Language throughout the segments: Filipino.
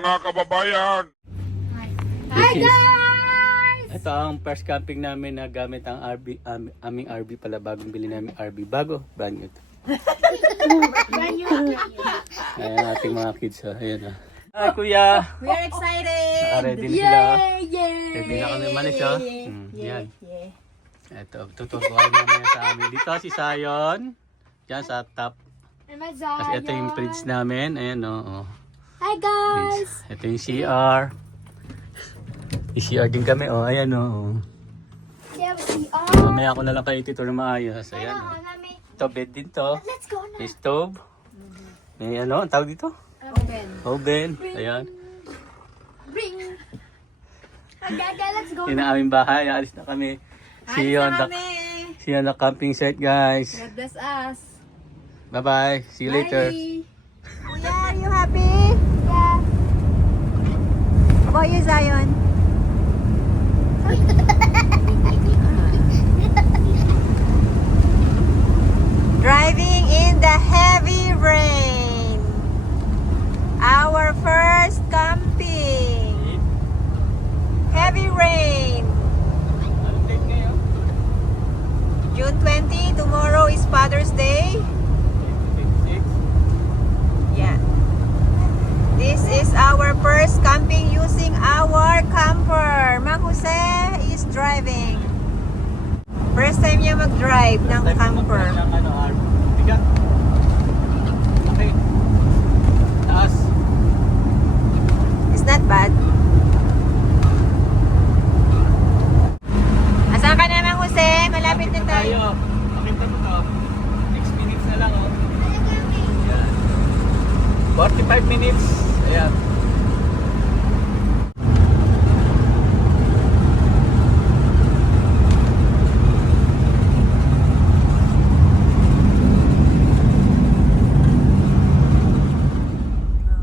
Mga kababayan! Hi guys! Ito ang first camping namin na gamit ang RV, aming RV pala, bagong bili namin RV. Bago, brand new. Ayan ating mga kids. Ayan. Hi kuya! We are excited! Naka-ready na sila. Yay! Ready na kami manis. Yan. Ito, tuturo kayo mamaya sa amin. Dito si Sayon. Diyan sa top. Kasi ito yung fridge namin. Ayan o. Hi guys! Ito yung CR. Yung CR din kami. Ayan o. Mamaya ako na lang kayo ituturo maayos. Ayan o. Ito bed din to. Let's go na! May stove. May ano, ang tawag dito? Oven. Ayan. Ring! Agaga, let's go Yun na! ang aming bahay. Alis na kami. See you on the camping site, guys. God bless us! Bye-bye. See you later. Kuya, are you happy? Yeah. How about you, Zion? Driving in the heavy rain. Our first camping. Heavy rain. June 20, tomorrow is Father's Day. Yeah. This is our first camping using our camper. Mang Jose is driving. First time niya mag-drive ng camper. Okay. Taas. It's not bad. Asan ka na, Mang Jose? Malapit na tayo. Pakita mo to. 6 minutes na lang, oh. Ayan. 45 minutes. Ayan.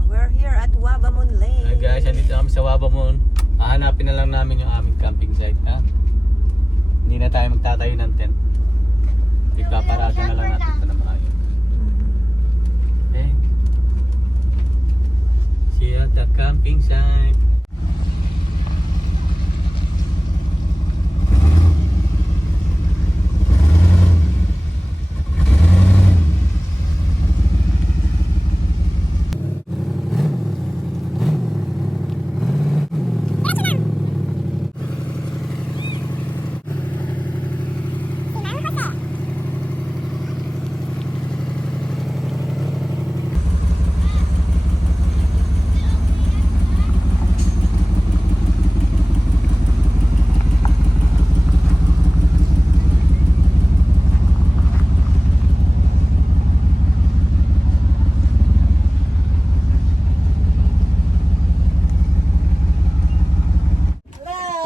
We're here at Wabamon Lake. Hi guys, andito kami sa Wabamon. Hahanapin na lang namin yung aming camping site, ha? Hindi na tayo magtatayo ng tent. Ipaparada na lang natin ito na maayos. Okay. See you at the camping site.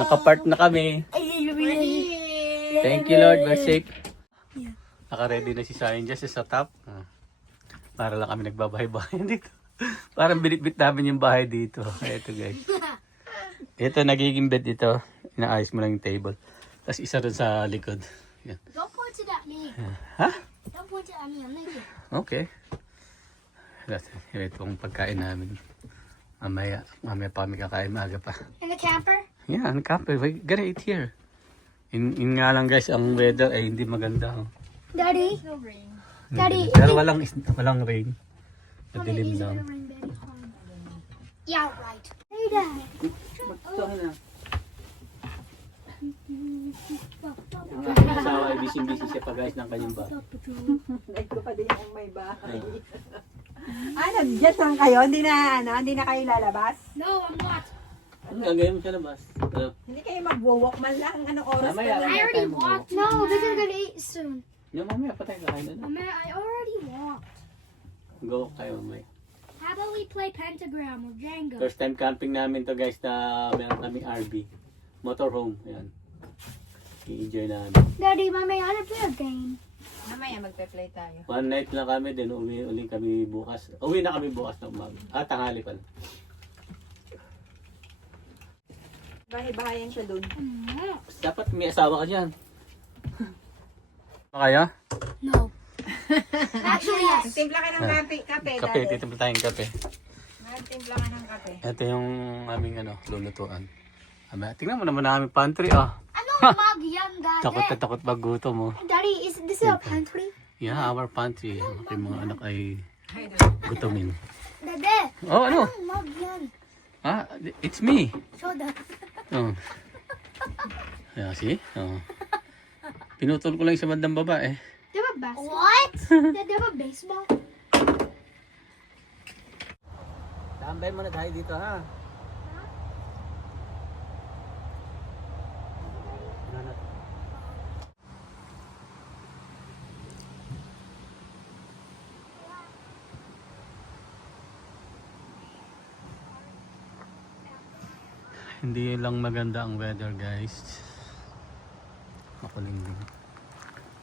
Nakapark na kami. Thank you Lord, we're safe. Naka-ready na si Sayon just sa top. Para lang kami nagbabahay-bahay dito. Parang binit-bit namin yung bahay dito. Ito guys. Ito nagiging bed ito. Inaayos mo lang yung table. Tapos isa dun sa likod. Yan. Don't point it at me. Ha? Don't point it at me. I'm naked. Okay. Ito ang pagkain namin. Mamaya pa kami kakain, maaga pa. In the camper? Yeah, ang camper. We're gonna eat here. In nga lang guys, ang weather ay hindi maganda. Daddy? Daddy, Pero walang rain. how Madilim many is it lang. gonna rain, Daddy? Yeah, right. Hey, Dad. Ang asawa ay busy-busy siya pa guys ng kanyang bahay. Ito pa din yung may bahay. Nag-jet lang kayo? Hindi na kayo lalabas? No, I'm not. Ano gagawin mo siya labas? Hindi kayo mag-walk man lang. Anong oras Mamaya. pa I already walked. No, because I'm gonna eat soon. Yung mamaya pa tayo kakain na. Mama, I already walked. Go kayo mamaya. How about we play Pentagram or Jenga? First time camping namin to guys na meron kaming RV. Motorhome. Ayan. I-enjoy namin. Daddy, Mommy, I wanna play a game. Mamaya magpe-play tayo. One night lang kami, then uli kami bukas. Uwi na kami bukas na umaga. Tanghali pala. Bahay-bahayan siya dun. Dapat may asawa ka dyan. Kaya? No. Actually, yes. Timpla ka ng kape. Kape, titimpla tayong kape. nagtimpla ka ng kape. Ito yung aming lulutuan. Tingnan mo naman namin pantry Anong mug yan, Daddy? Takot na takot magutom mo. Daddy, is this a pantry? Yeah, our pantry. Ang aking mga anak ay gutumin. Daddy, Oh, ano? anong mug yan? It's me. Show that. Oh. Yeah, see? Oh. Pinutol ko lang sa bandang baba eh. Do you have a basketball? What? Do you have a baseball? Tambay mo na tayo dito ha. Hindi lang maganda ang weather guys. Makulimlim.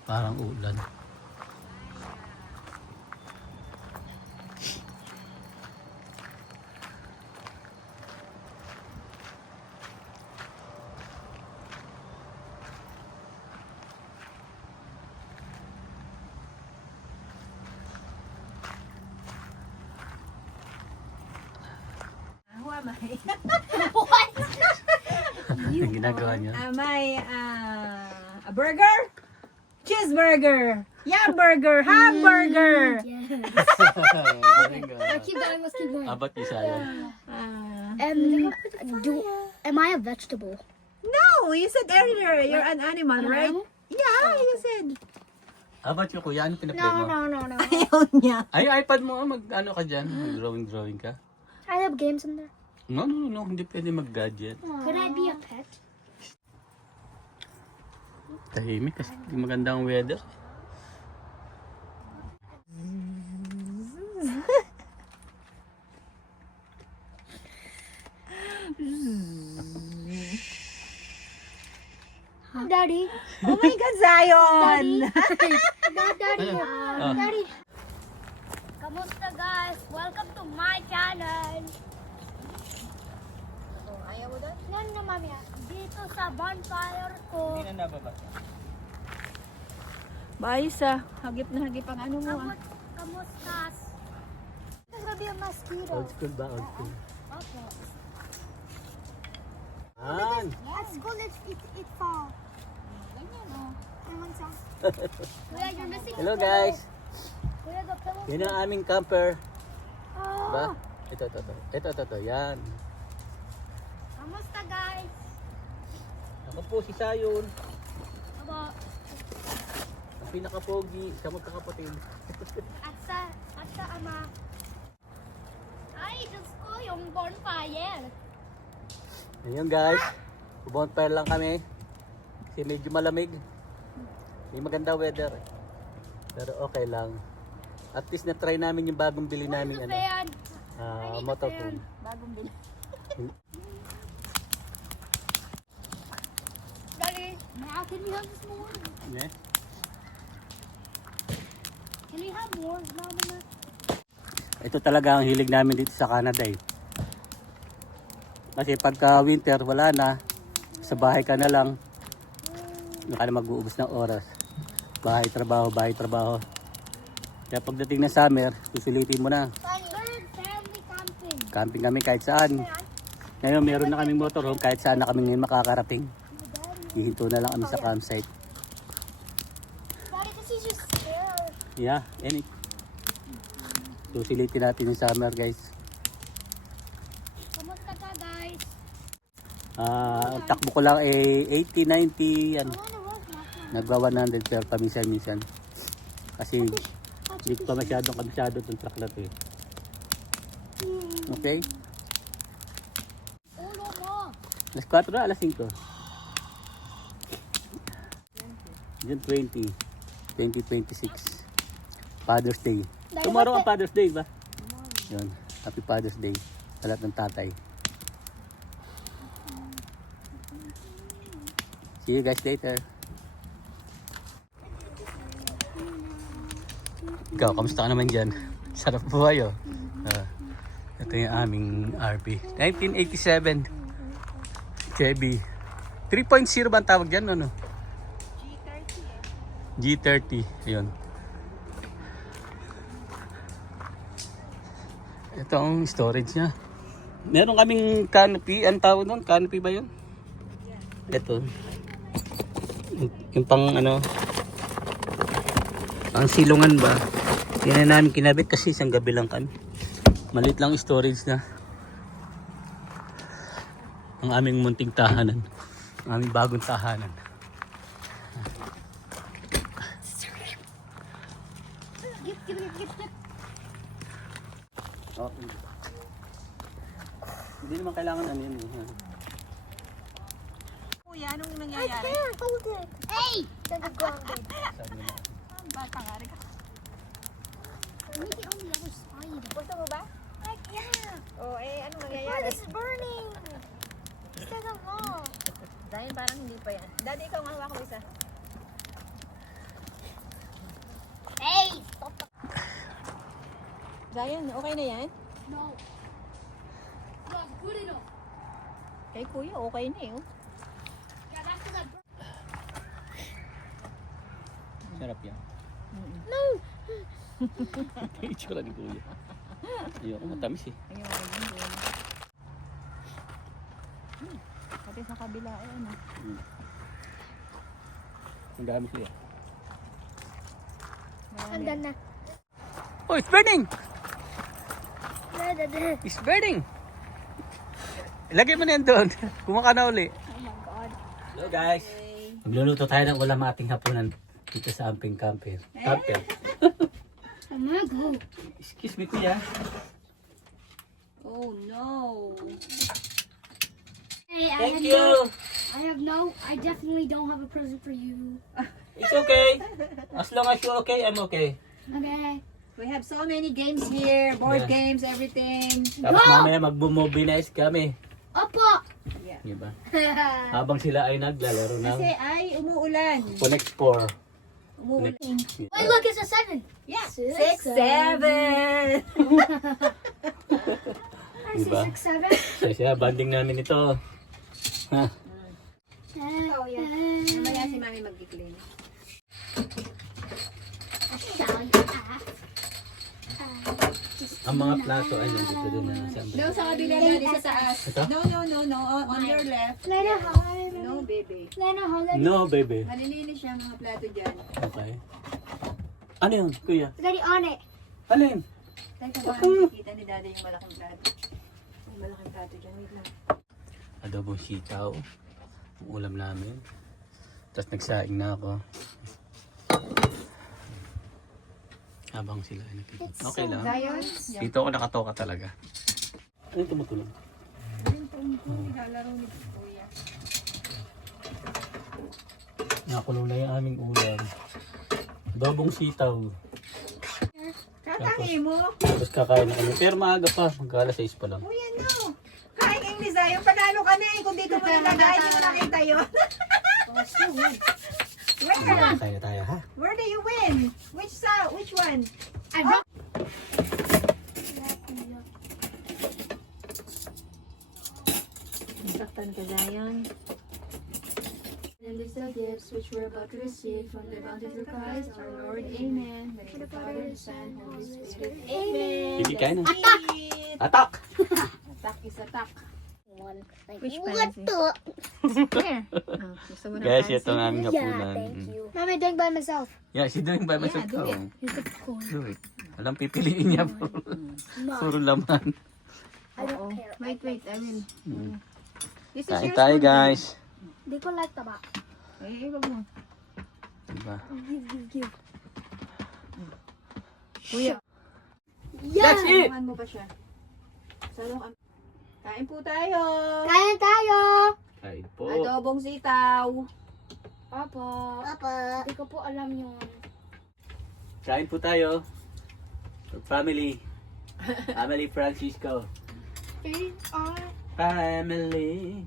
Parang ulan. Who am I? What? Ang ginagawa niya. Am I a burger? Cheeseburger! Yeah, burger! Hamburger! Yes. Very good. Keep going, let's keep going. Abat ni Sayan. Am I a vegetable? No, you said earlier you're an animal, right? Yeah, you said. Abat yung kuya, ano pinaplay No, mo? no, no, no. Ayaw niya. Ay, iPad mo, mag-ano ka dyan? Mag-drawing ka? I have games in there. No, no, no, hindi pwede mag-gadget. Could I be a pet? Tahimik kasi maganda ang weather. Daddy. Oh my God, Zion! Daddy. Ah. Daddy. Kamusta guys? Welcome to my channel. Ayaw mo doon? No, mami. Dito sa bonfire ko. na nababa. Baisa, hagip na hagip ang ano mo. Kamustas? There's gonna be a mosquito. Old school ba? Old school. Okay. An! At school, it fall. Kuya, you're missing Hello the pillow. guys! Kuya, the pillow. Yan ang aming camper. Oh. Ba? Ito. Yan. Kamusta guys? Ako po si Sayon. Aba, Ang pinaka-pogi sa magkakapatid. at sa ama. Ay, Diyos ko, yung bonfire. Ayun guys. Bonfire lang kami. Kasi medyo malamig. May maganda weather. Pero okay lang. At least na-try namin yung bagong bili namin Where's the fan? motorhome. Bagong bil. Daddy, can we have this more? Yeah. Can we have more? Mama? Ito talaga ang hilig namin dito sa Canada eh. Kasi pagka winter wala na, sa bahay ka na lang, hindi ka na mag-uubos ng oras. Bahay, trabaho. Kaya pagdating ng summer, susulitin mo na. Third family camping. Camping kami kahit saan. Ngayon meron na kaming motorhome kahit saan na kami ngayon makakarating. Hihinto na lang kami sa campsite. Daddy, this is just scared. Yeah, any. Susulitin natin yung summer guys. Kamusta ka guys? Ang takbo ko lang 80, 90, yan. I wanna work, Mama. Nagba 100 pero paminsan-minsan. Kasi hindi pa masyadong kabisado itong truck na to eh. Okay? Ulo mo. Alas 4 na, alas 5. June 20, 2026. Father's Day. Tomorrow ang Father's Day ba? Yun. Happy Father's Day sa lahat ng tatay. See you guys later. Ikaw, kamusta ka naman dyan? Sarap buhay oh. Ito yung aming RP. 1987. Chevy. 3.0 ba ang tawag dyan? Ano? G30. Ayun. Ito ang storage niya. Meron kaming canopy. Ang tawag doon? Canopy ba yun? Ito. Yung pang ano. Ang silungan ba? Hindi na namin kinabit kasi isang gabi lang kami. Maliit lang storage na. Ang aming munting tahanan. Ang aming bagong tahanan. Okay. Hindi naman kailangan ano yun. Kuya, anong nangyayari? Hey! That's grounded. Ang bata nga rin. Maybe on the other side. Gusto mo ba? Like, yeah. Oo, anong Oh, nangyayari? this is burning. It's like a wall. Dahil parang hindi pa yan. Daddy, ikaw nga hawak mo isa. Hey! Stop. Zion, okay na yan? No. Not good enough. Kay kuya, okay na eh. Oh. Yeah, that's because I Sarap yan. No! Itsura ni kuya. Ayoko, matamis eh. Ayun, ayun. Pati sa kabila, ano. Ang dami siya. I'm done na. Oh, it's burning! It's burning! Ilagay mo na yan doon. Kumaka na uli. Oh my god. Hello guys! Magluluto tayo ng ulam ating hapunan dito sa amping camper. Camper. I'm gonna go. Excuse me kuya. Oh no! Hey, Thank you! I definitely don't have a present for you. It's okay. As long as you're okay, I'm okay. Okay. We have so many games here, board Yeah. games, everything. Tapos mamaya mag-mobilize kami. Opo! Yeah. Diba? Habang sila ay naglalaro ng Kasi ay umuulan. Connect 4. Umuulan. Wait, look, it's a 7. Yeah. Six, 6, 7. I Diba? see 6, 7. So siya, banding namin ito. Ha? Oh yeah. Mamaya si mami mag-clean. Ang mga plato ay nandito din na nasa No, sa kabila na sa taas. Ito? No. On your left. Let it hide. No, baby. Let it hide. No, baby. Malilinis siya mga plato dyan. Okay. Ano yun, kuya? Let it on it. Ano yun? Teka ba, nakikita ni daddy yung malaking plato. Yung malaking plato dyan. Wait lang. Adobong sitaw. Ang ulam namin. Tapos nagsaing na ako. Habang sila ay nagtitin. Okay lang. Zion? Dito ako nakatoka talaga. Ano yung tumutulong? Lalaro ni kuya. Nakulo na yung aming ulam. Adobong sitaw. Katangi mo. Tapos kakain na kami. Pero maaga pa. Mag-alas 6 pa lang. Kuya, no. Kain ang ni Zion. Panalo ka na eh. Kung dito mo nilagay, hindi mo nakita yun. Where? Kain na tayo ha? Where do you win? Which one? I broke. Saktan ka, Zion. And these are gifts which we're about to receive from the bounty of Christ, our Lord. Amen. May the Father, the Son, Holy Spirit. Amen. Hindi kain na. Atak! Atak! Atak is atak. One. Like, Which what fancy? the? Here. Oh, gusto mo na Guys, fancy? ito ang aming hapunan. Yeah, thank you. Mom, I'm doing by myself. Yeah, she's doing by myself. do it. Here's the corn. Do it. Walang pipiliin niya. Puro laman. I don't care. Wait, I will. This is Kain your tayo spoon. guys. Di ko like taba. Eh, wag mo. Diba? Give. Kuya. That's it! Saan mo ba siya? Salong kain po tayo. Kain tayo! Kain po. Adobong sitaw. Papa. Papa. Di ko po alam yun. Kain po tayo. For family. Family Francisco. Family.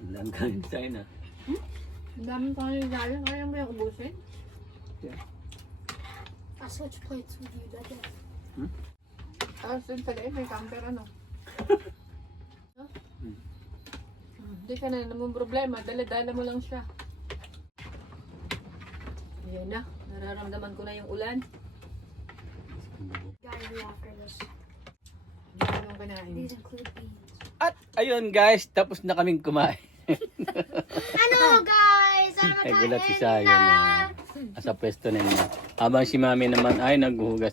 Ang lang kain tayo na. Ang daming pangyayari. Kaya mo yung ubusin? I switch plates with you, Dada. Tapos dun sa liit, may camper ano. Hindi ka na naman problema. Dala-dala mo lang siya. Ayan na. Nararamdaman ko na yung ulan. Guys, we after this. These include beans. At ayun guys, tapos na kaming kumain. Ano guys? Nagulat si Sayon na sa pwesto na niya. Habang si Mami naman ay naghuhugas.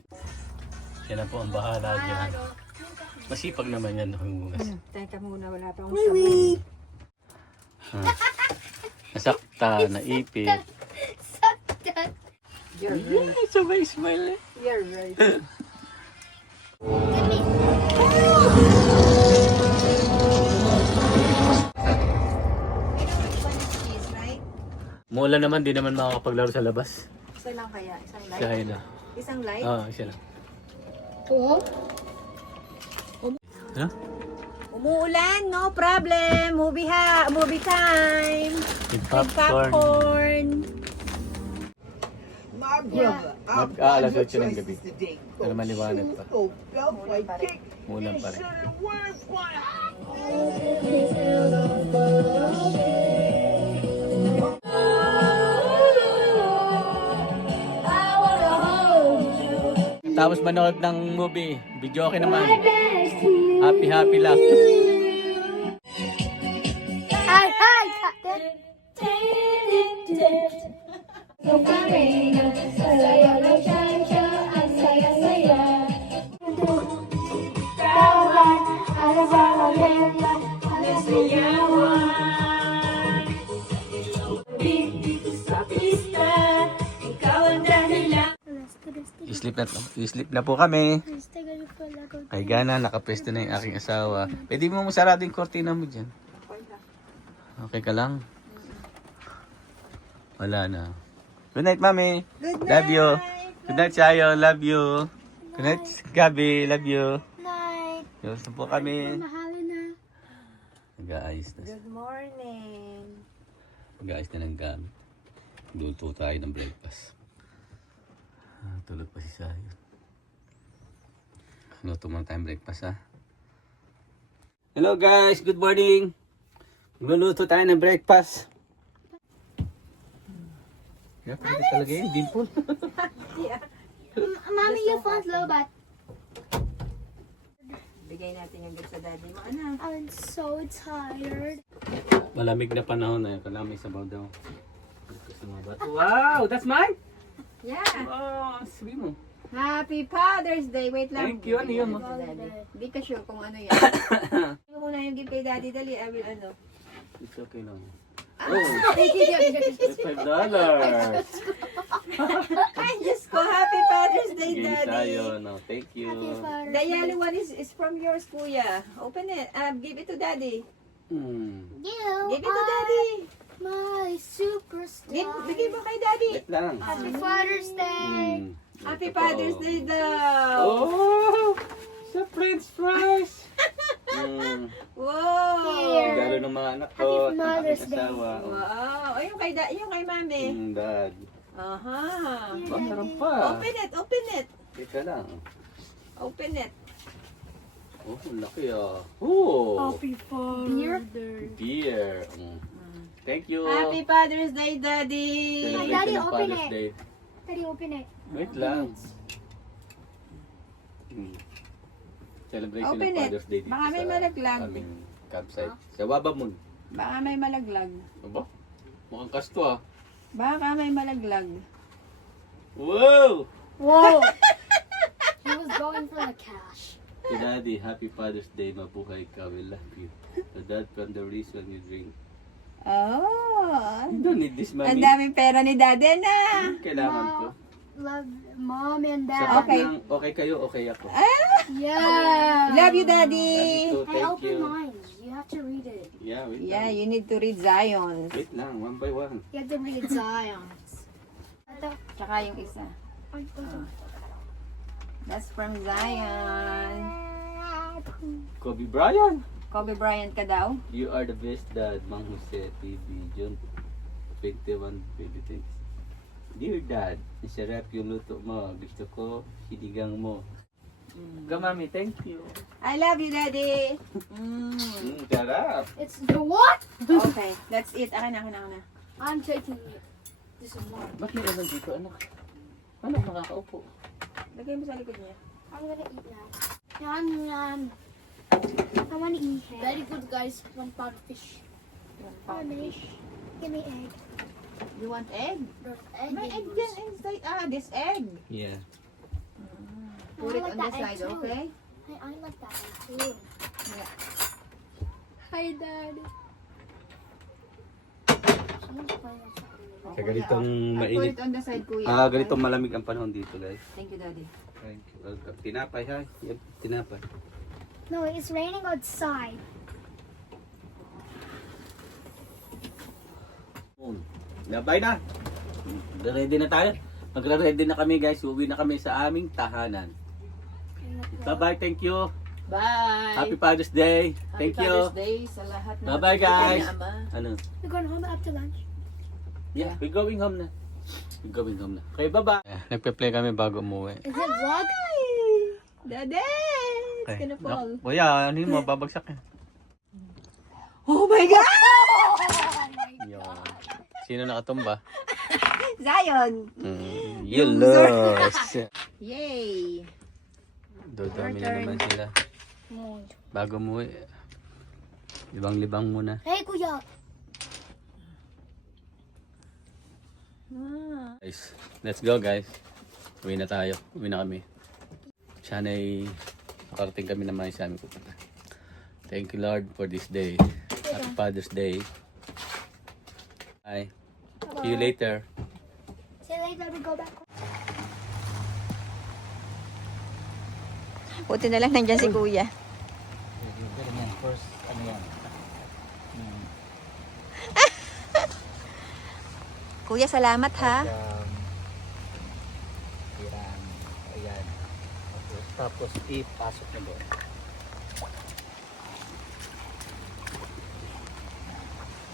Siya na po ang bahala dyan. Masipag naman yan naghuhugas. Teka muna, wala pa akong sabon. Nasakta, naipit. You're right. Yeah, sabay smile eh. You're right. Mula naman, di naman makakapaglaro sa labas. Isa lang kaya? Isang light? Kaya na. Isang light? Isa lang. Oh? Huh? Umuulan, no problem. Movie time. With With popcorn. popcorn. Mag-aalas 8 ng gabi. Pero maliwanag pa. Mulan pa rin. Tapos manood ng movie. Video okay naman. Happy lang. Hi, hi, Sleep na po kami. Kay Gana, nakapwesto na yung aking asawa. Pwede mo masarado yung kortina mo dyan. Okay ka lang? Wala na. Good night, Mami. Good night. Love you. Good night, Sayo. Love you. Good night, Gabi. Love you. night. Yos na po kami. Mahalin na. Nag-aayos na. Good morning. Nag-aayos na ng gamit. Luto tayo ng breakfast. Tulog pa si Sayo. Luto muna tayong breakfast, ha? Hello guys, good morning. Magluluto tayo ng breakfast. Yeah, pwede talaga yun, dimple. Mommy, you found lobat. Bigay natin yung gift sa daddy mo, anak. I'm so tired. Malamig na panahon na yun. Kailangan may sabaw daw. Wow, that's mine? Yeah. Oh, sabi mo. Happy Father's Day. Wait lang. Thank you. Ano yun? Hindi ka sure kung ano yan. Ano muna yung gift kay daddy, dali. I will ano. It's okay lang. Ah. Oh, it's $5. Ay, Diyos ko. Happy Father's Day, Game daddy. tayo. No, thank you. The yellow one is from yours, kuya. Open it. Give it to daddy. You Give it to daddy. my superstar. Bigay mo kay daddy. Wait lang. Happy Father's Day. Happy Father's Day daw. Oh, sa French fries. Wow. Here. Regalo ng mga anak ko. Happy at ng Mother's aking asawa. Wow. Ay, yung kay mami. Dad. Aha. Masarap pa. Open it. Open it. Ika lang. Open it. Oh, ang laki ah. Oh, Beer. beer. Thank you. Happy Father's Day, daddy. Celebration Daddy, ng open Father's it. Day. Daddy, open it. Wait lang. Celebration Open ng it. Father's Day dito Baka may sa malaglag. aming campsite. Sa Wabamon. Baka may malaglag. Aba? Mukhang kasto ah. Baka may malaglag. Wow! Whoa. He was going for the cash. To Daddy, happy Father's Day. Mabuhay ka. We love you. To Dad, from the reason you drink. Oh. You don't need this, Ang Mami. daming pera ni daddy na. Kailangan ko. Love mom and dad. Sapat Okay. ng okay kayo, okay ako. Yeah. Love you, daddy. Daddy, I thank open you. mine. You have to read it. Yeah, wait Yeah, lang. you need to read Zion's. Wait lang, one by one. You have to read Zion's. Tsaka yung isa. That's from Zion. Kobe Bryant. Kobe Bryant ka daw? You are the best dad, Mang Jose TV, June 21, 2020. Dear Dad, masarap yung luto mo. Gusto ko, sinigang mo. Mami, thank you. I love you, daddy. Sarap. It's the what? Okay, that's it. Akin na. I'm taking it. This is mine. Ba't may naman dito, anak? Ano, makakaupo? Lagay mo sa likod niya. I'm gonna eat now. Yum yum. me hair. Very good, guys. 1 pound fish. Mommy, give me egg. You want egg? There's egg. May in egg yours. dyan inside. Ah, this egg. Yeah. Put I it like on the that egg side, too. okay? I like that egg too. Hi, Dad. Someone's playing outside. Sa ganitong Put mainit. it on the side, kuya. Ganitong malamig ang panahon dito, guys. Thank you, Daddy. Thank you. Welcome. Tinapay, ha? Yep, tinapay. No, it's raining outside. Bye na. Ready na tayo. Magre-ready na kami, guys. Uwi na kami sa aming tahanan. Bye-bye. Thank you. Bye. Happy Father's Day. Thank Happy you. Father's Day sa lahat ng Bye-bye, guys. na ama. Ano? We're going home after lunch. Yeah, we're going home na. We're going home na. Okay, bye-bye. Nagpe-play kami bago umuwi. Is it vlog? Daddy! It's gonna fall. Kuya, ano yung mababagsak yan? Oh my God! Yun. Sino nakatumba? Zion! You lost. Yay! Dodami na naman sila. Bago umuwi. Libang-libang muna. Hey, Kuya. Guys, let's go guys. Uwi na tayo. Uwi na kami. Sana'y makarating kami na may sa aming pupunta. Thank you Lord for this day. Happy Father's Day. Bye. See you later. See you later, we go back home. Buti na lang nandyan si Kuya. First, ano yan? Kuya, salamat ha. Ayan. Tapos ipasok na doon.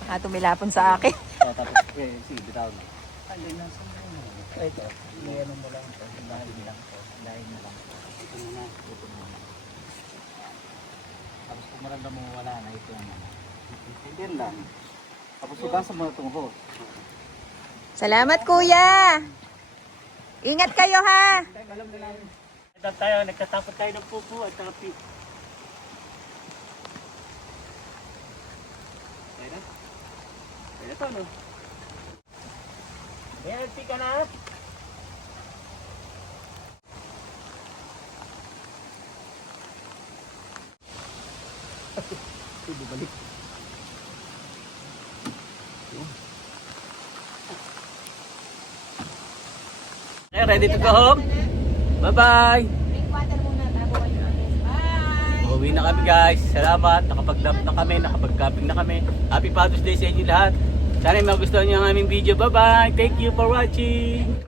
Baka tumilapon sa akin. Tapos si bitaw na. Alin lang sa mga. Ito, iyan mo lang ito. Dahil lang ito. Dahil mo lang ito. Ito na. Ito na. Tapos kung maranda mo wala na ito na. Hindi lang. Tapos ugasan mo na itong hose. Salamat Kuya! Ingat kayo ha! Tayo, nagkatapot tayo ng pupo at tapi. Kaya na? Kaya na to, no? Healthy ka na? Bumalik. Okay, ready to go home? Bye-bye! Drink water muna bago kayo alis. Bye! Uwi na kami guys. Salamat. Nakapag-dump na kami. Nakapag-camping na kami. Happy Father's Day sa inyo lahat. Sana magustuhan niyo ang aming video. Bye-bye. Thank you for watching.